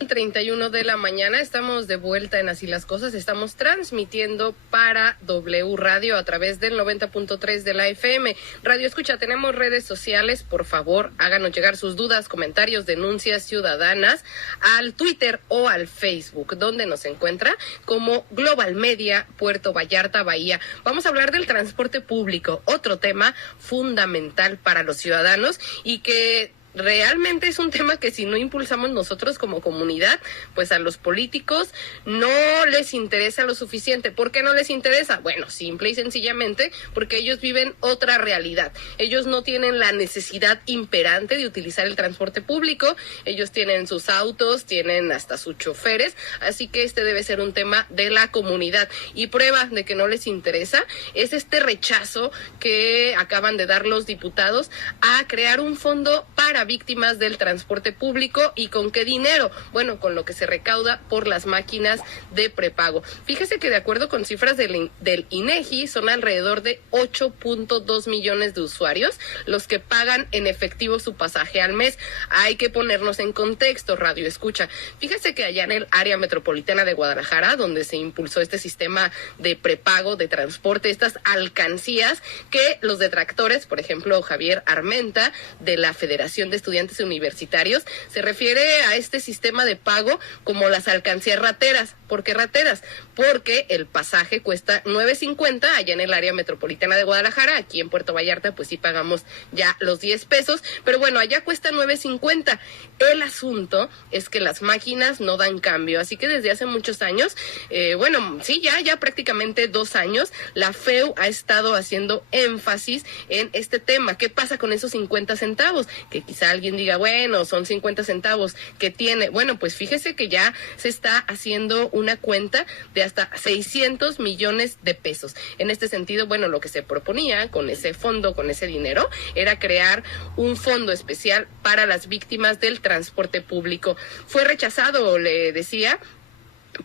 8:31 de la mañana, estamos de vuelta en Así las Cosas, estamos transmitiendo para W Radio a través del 90.3 de la FM. Radio Escucha, tenemos redes sociales, por favor, háganos llegar sus dudas, comentarios, denuncias ciudadanas al Twitter o al Facebook, donde nos encuentra como Global Media Puerto Vallarta, Bahía. Vamos a hablar del transporte público, otro tema fundamental para los ciudadanos y que realmente es un tema que si no impulsamos nosotros como comunidad, pues a los políticos no les interesa lo suficiente. ¿Por qué no les interesa? Bueno, simple y sencillamente porque ellos viven otra realidad. Ellos no tienen la necesidad imperante de utilizar el transporte público. Ellos tienen sus autos, tienen hasta sus choferes, así que este debe ser un tema de la comunidad. Y prueba de que no les interesa es este rechazo que acaban de dar los diputados a crear un fondo para víctimas del transporte público. ¿Y con qué dinero? Bueno, con lo que se recauda por las máquinas de prepago. Fíjese que de acuerdo con cifras del INEGI, son alrededor de 8.2 millones de usuarios los que pagan en efectivo su pasaje al mes. Hay que ponernos en contexto, Radio Escucha. Fíjese que allá en el área metropolitana de Guadalajara, donde se impulsó este sistema de prepago de transporte, estas alcancías que los detractores, por ejemplo, Javier Armenta, de la Federación de Estudiantes Universitarios, se refiere a este sistema de pago como las alcancías rateras. ¿Por qué rateras? Porque el pasaje cuesta $9.50 allá en el área metropolitana de Guadalajara. Aquí en Puerto Vallarta pues sí pagamos ya los 10 pesos, pero bueno, allá cuesta $9.50. El asunto es que las máquinas no dan cambio, así que desde hace muchos años, ya prácticamente 2 años, la FEU ha estado haciendo énfasis en este tema. ¿Qué pasa con esos 50 centavos? Que quizá alguien diga, bueno, son 50 centavos que tiene. Bueno, pues fíjese que ya se está haciendo una cuenta de hasta 600 millones de pesos. En este sentido, bueno, lo que se proponía con ese fondo, con ese dinero, era crear un fondo especial para las víctimas del transporte público. Fue rechazado, le decía,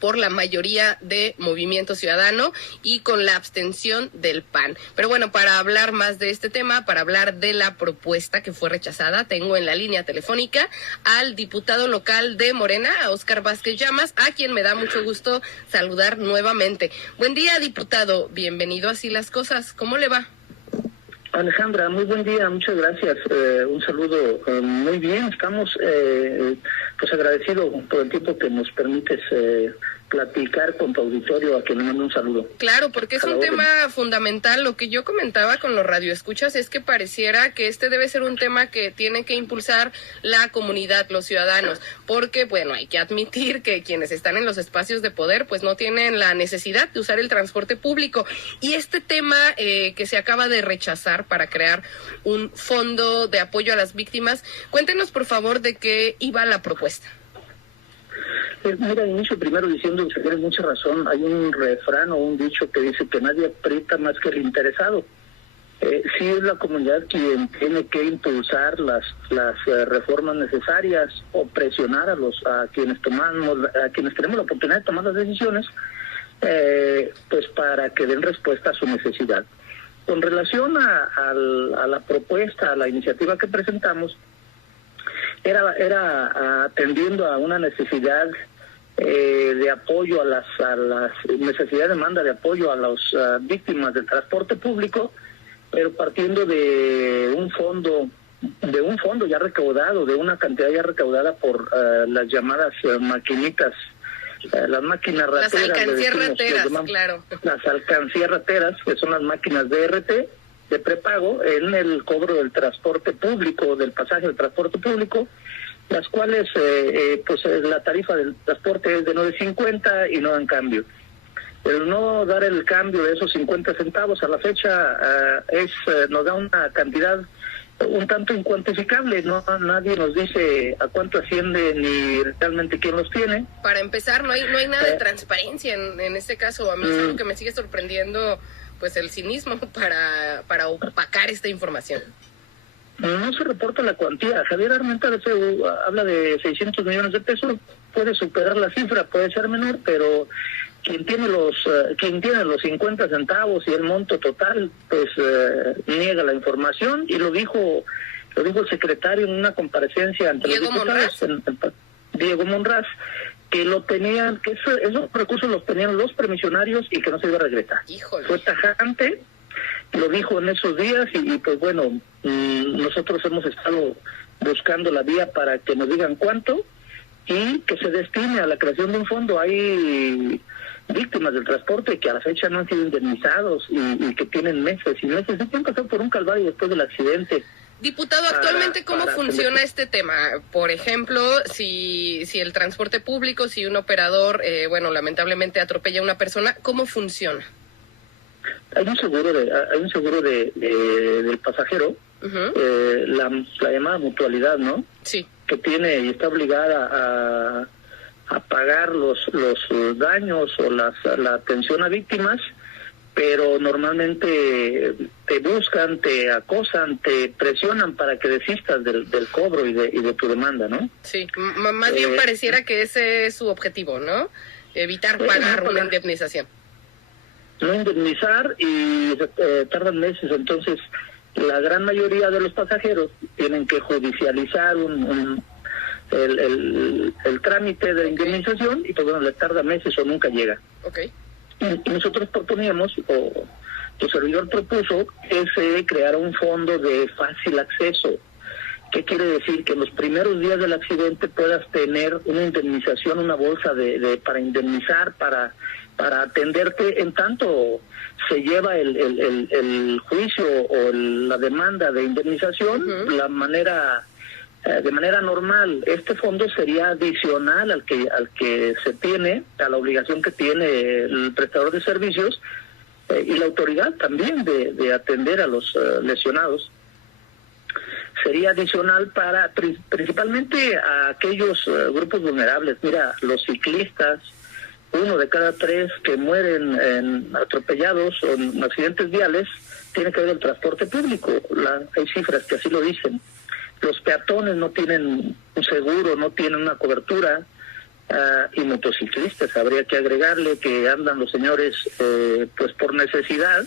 por la mayoría de Movimiento Ciudadano y con la abstención del PAN. Pero bueno, para hablar más de este tema, para hablar de la propuesta que fue rechazada, tengo en la línea telefónica al diputado local de Morena, a Óscar Vázquez Llamas, a quien me da mucho gusto saludar nuevamente. Buen día, diputado, bienvenido a Así las Cosas, ¿cómo le va? Alejandra, muy buen día, muchas gracias, un saludo, muy bien, estamos pues agradecidos por el tiempo que nos permites platicar con tu auditorio, a quien le mando un saludo. Claro, porque es un tema fundamental. Lo que yo comentaba con los radioescuchas es que pareciera que este debe ser un tema que tiene que impulsar la comunidad, los ciudadanos, porque bueno, hay que admitir que quienes están en los espacios de poder pues no tienen la necesidad de usar el transporte público, y este tema que se acaba de rechazar para crear un fondo de apoyo a las víctimas, cuéntenos por favor de qué iba la propuesta. Mira, inicio primero diciendo que tienes mucha razón. Hay un refrán o un dicho que dice que nadie aprieta más que el interesado. Sí es la comunidad quien tiene que impulsar las reformas necesarias o presionar a quienes tenemos la oportunidad de tomar las decisiones, pues para que den respuesta a su necesidad. Con relación a la propuesta, a la iniciativa que presentamos, era atendiendo a una necesidad de apoyo a las necesidad de demanda de apoyo a las víctimas del transporte público, pero partiendo de un fondo ya recaudado, de una cantidad ya recaudada por las llamadas maquinitas, las máquinas rateras. Las alcancías rateras, claro. Las alcancías rateras, que son las máquinas de RT, de prepago, en el cobro del transporte público, del pasaje del transporte público, las cuales pues la tarifa del transporte es de $9.50 y no dan cambio. El no dar el cambio de esos 50 centavos a la fecha nos da una cantidad un tanto incuantificable. Nadie nos dice a cuánto asciende ni realmente quién los tiene. Para empezar, no hay nada de transparencia en este caso. A mí es algo que me sigue sorprendiendo, pues el cinismo para opacar esta información. No se reporta la cuantía. Javier Armenta de FEU habla de 600 millones de pesos. Puede superar la cifra, puede ser menor, pero quien tiene los 50 centavos y el monto total, pues niega la información, y lo dijo el secretario en una comparecencia ante Diego los diputados. Diego Monraz, que lo tenían, que esos recursos los tenían los permisionarios y que no se iba a regresar. Híjole. Fue tajante, lo dijo en esos días y pues bueno, nosotros hemos estado buscando la vía para que nos digan cuánto y que se destine a la creación de un fondo. Hay víctimas del transporte que a la fecha no han sido indemnizados y que tienen meses y meses, y que han pasado por un calvario después del accidente. Diputado, actualmente, ¿cómo funciona este tema? Por ejemplo, si el transporte público, si un operador, lamentablemente atropella a una persona, ¿cómo funciona? Hay un seguro del pasajero, la llamada mutualidad, ¿no? Sí. Que tiene y está obligada a pagar los daños o la atención a víctimas, pero normalmente te buscan, te acosan, te presionan para que desistas del cobro y de tu demanda, ¿no? Sí, más bien pareciera que ese es su objetivo, ¿no? Evitar pagar una indemnización. No indemnizar y tardan meses, entonces la gran mayoría de los pasajeros tienen que judicializar el trámite de indemnización y pues bueno, le tarda meses o nunca llega. Okay. Y nosotros proponíamos, o tu servidor propuso, que se creara un fondo de fácil acceso. ¿Qué quiere decir? Que en los primeros días del accidente puedas tener una indemnización, una bolsa para indemnizar, para atenderte en tanto se lleva el juicio o la demanda de indemnización, de manera normal. Este fondo sería adicional al que se tiene, a la obligación que tiene el prestador de servicios y la autoridad también de atender a los lesionados. Sería adicional para principalmente a aquellos grupos vulnerables. Mira, los ciclistas, 1 de cada 3 que mueren atropellados o en accidentes viales, tiene que ver el transporte público. Hay cifras que así lo dicen. Los peatones no tienen un seguro, no tienen una cobertura, y motociclistas, habría que agregarle que andan los señores pues por necesidad.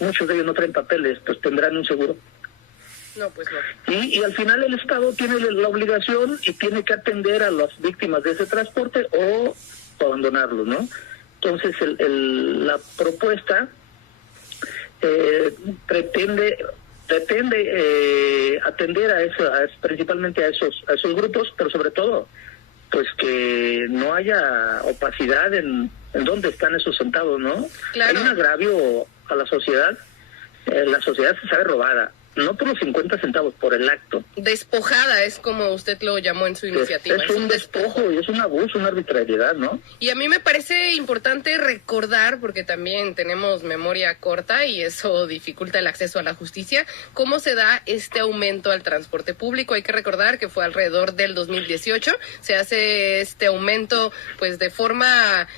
Muchos de ellos no traen papeles, pues tendrán un seguro. No, pues no. Y al final el Estado tiene la obligación y tiene que atender a las víctimas de ese transporte o abandonarlos, ¿no? Entonces la propuesta pretende atender principalmente a esos grupos, pero sobre todo pues que no haya opacidad en dónde están esos centavos, ¿no? Claro. Hay un agravio a la sociedad. La sociedad se sabe robada, no por los 50 centavos, por el acto. Despojada es como usted lo llamó en su iniciativa. Es un despojo y es un abuso, una arbitrariedad, ¿no? Y a mí me parece importante recordar, porque también tenemos memoria corta y eso dificulta el acceso a la justicia, cómo se da este aumento al transporte público. Hay que recordar que fue alrededor del 2018, se hace este aumento pues de forma,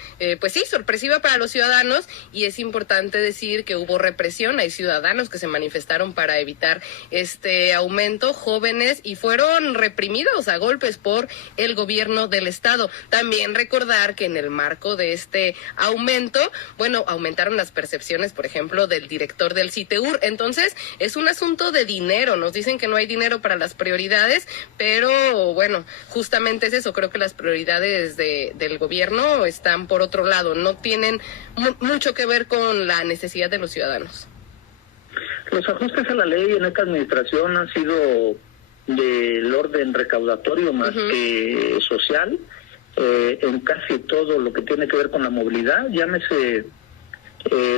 sorpresiva para los ciudadanos, y es importante decir que hubo represión. Hay ciudadanos que se manifestaron para evitar este aumento, jóvenes, y fueron reprimidos a golpes por el gobierno del estado. También recordar que en el marco de este aumento, aumentaron las percepciones, por ejemplo, del director del CITEUR. Entonces, es un asunto de dinero. Nos dicen que no hay dinero para las prioridades, pero justamente es eso. Creo que las prioridades del gobierno están por otro lado. No tienen mucho que ver con la necesidad de los ciudadanos. Los ajustes a la ley en esta administración han sido del orden recaudatorio más que social, en casi todo lo que tiene que ver con la movilidad, llámese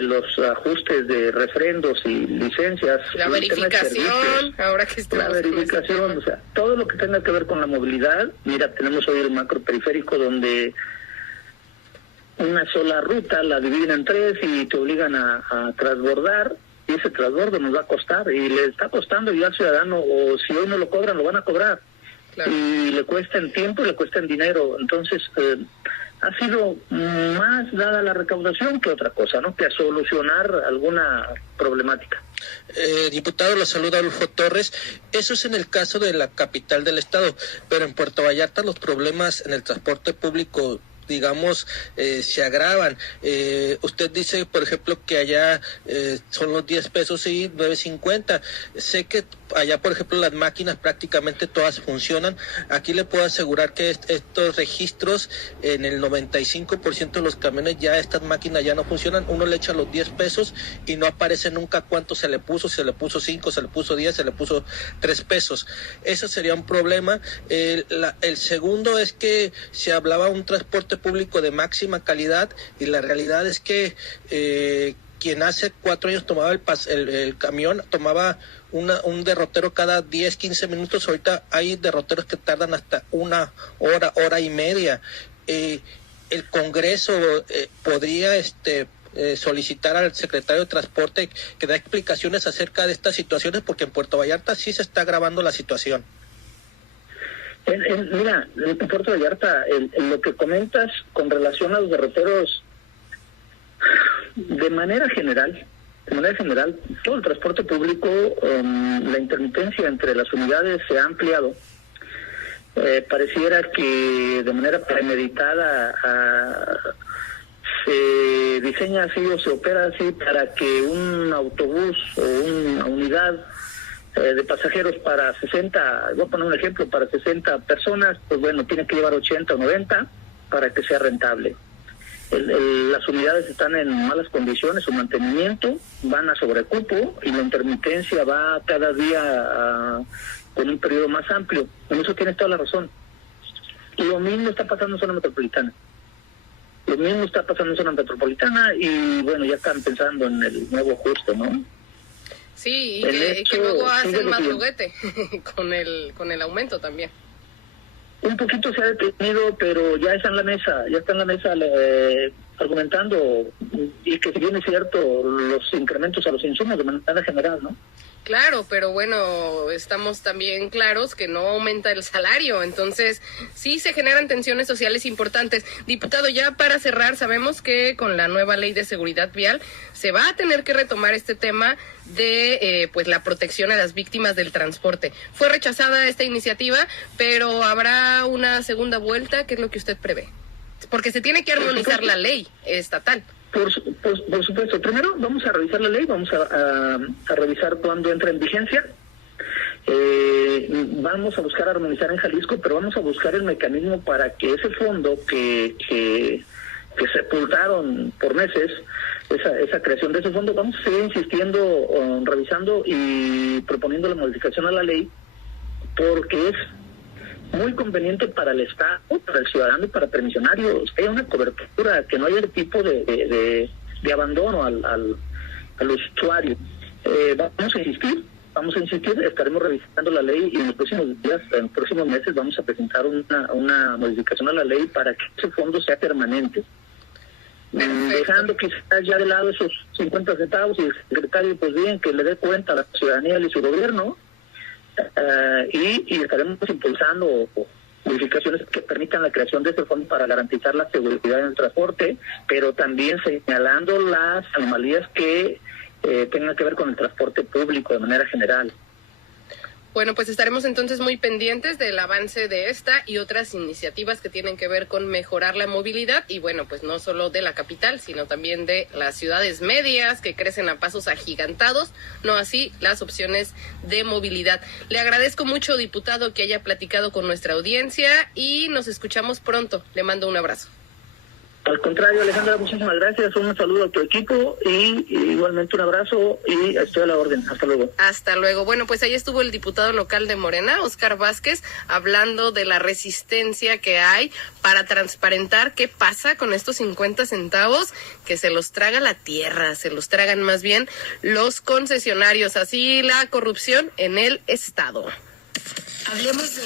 los ajustes de refrendos y licencias. La verificación, ahora que estamos... La verificación, o sea, todo lo que tenga que ver con la movilidad. Mira, tenemos hoy el macroperiférico donde una sola ruta la dividen en 3 y te obligan a transbordar. Y ese transbordo nos va a costar, y le está costando ya al ciudadano, o si hoy no lo cobran, lo van a cobrar. Claro. Y le cuesta en tiempo y le cuesta en dinero. Entonces, ha sido más dada la recaudación que otra cosa, ¿no? Que a solucionar alguna problemática. Diputado, lo saluda Adolfo Torres. Eso es en el caso de la capital del estado, pero en Puerto Vallarta los problemas en el transporte público digamos, se agravan. Usted dice, por ejemplo, que allá son los 10 pesos y 9.50. Sé que allá, por ejemplo, las máquinas prácticamente todas funcionan. Aquí le puedo asegurar que estos registros, en el 95% de los camiones ya estas máquinas ya no funcionan. Uno le echa los 10 pesos y no aparece nunca cuánto se le puso, si se le puso 5, se le puso 10, se le puso 3 pesos. Eso sería un problema. El segundo es que se hablaba de un transporte público de máxima calidad y la realidad es que quien hace 4 años tomaba el camión, tomaba un derrotero cada 10, 15 minutos. Ahorita hay derroteros que tardan hasta 1 hora, hora y media. El Congreso podría solicitar al secretario de Transporte que dé explicaciones acerca de estas situaciones, porque en Puerto Vallarta sí se está agravando la situación. Mira, en Puerto Vallarta, lo que comentas con relación a los derroteros, de manera general, todo el transporte público, la intermitencia entre las unidades se ha ampliado. Pareciera que de manera premeditada se diseña así o se opera así para que un autobús o una unidad de pasajeros para 60, voy a poner un ejemplo, para 60 personas, pues bueno, tiene que llevar 80 o 90 para que sea rentable. Las unidades están en malas condiciones, su mantenimiento, van a sobrecupo y la intermitencia va cada día con un periodo más amplio. En eso tienes toda la razón. Y lo mismo está pasando en zona metropolitana. Y bueno, ya están pensando en el nuevo ajuste, ¿no? Sí, y que luego hacen más juguete con el aumento también. Un poquito se ha detenido, pero ya está en la mesa argumentando, y que si bien es cierto, los incrementos a los insumos de manera general, ¿no? Claro, pero bueno, estamos también claros que no aumenta el salario, entonces sí se generan tensiones sociales importantes. Diputado, ya para cerrar, sabemos que con la nueva ley de seguridad vial se va a tener que retomar este tema de pues la protección a las víctimas del transporte. Fue rechazada esta iniciativa, pero habrá una segunda vuelta. ¿Qué es lo que usted prevé? Porque se tiene que armonizar la ley estatal. Por supuesto. Primero vamos a revisar la ley, vamos a revisar cuándo entra en vigencia. Vamos a buscar armonizar en Jalisco, pero vamos a buscar el mecanismo para que ese fondo que sepultaron por meses, esa creación de ese fondo, vamos a seguir insistiendo, revisando y proponiendo la modificación a la ley, porque es muy conveniente para el Estado, para el ciudadano y para permisionarios, que haya una cobertura, que no haya el tipo de abandono al usuario. Vamos a insistir, estaremos revisando la ley y en los próximos días, en los próximos meses vamos a presentar una modificación a la ley para que ese fondo sea permanente. Dejando quizás ya de lado esos 50 centavos y el secretario, pues bien, que le dé cuenta a la ciudadanía y su gobierno. Y estaremos impulsando modificaciones que permitan la creación de este fondo para garantizar la seguridad en el transporte, pero también señalando las anomalías que tengan que ver con el transporte público de manera general. Bueno, pues estaremos entonces muy pendientes del avance de esta y otras iniciativas que tienen que ver con mejorar la movilidad y bueno, pues no solo de la capital, sino también de las ciudades medias que crecen a pasos agigantados, no así las opciones de movilidad. Le agradezco mucho, diputado, que haya platicado con nuestra audiencia y nos escuchamos pronto. Le mando un abrazo. Al contrario, Alejandra, muchísimas gracias, un saludo a tu equipo y igualmente un abrazo y estoy a la orden. Hasta luego. Hasta luego. Bueno, pues ahí estuvo el diputado local de Morena, Óscar Vázquez, hablando de la resistencia que hay para transparentar qué pasa con estos 50 centavos que se los traga la tierra, se los tragan más bien los concesionarios, así la corrupción en el Estado. Hablemos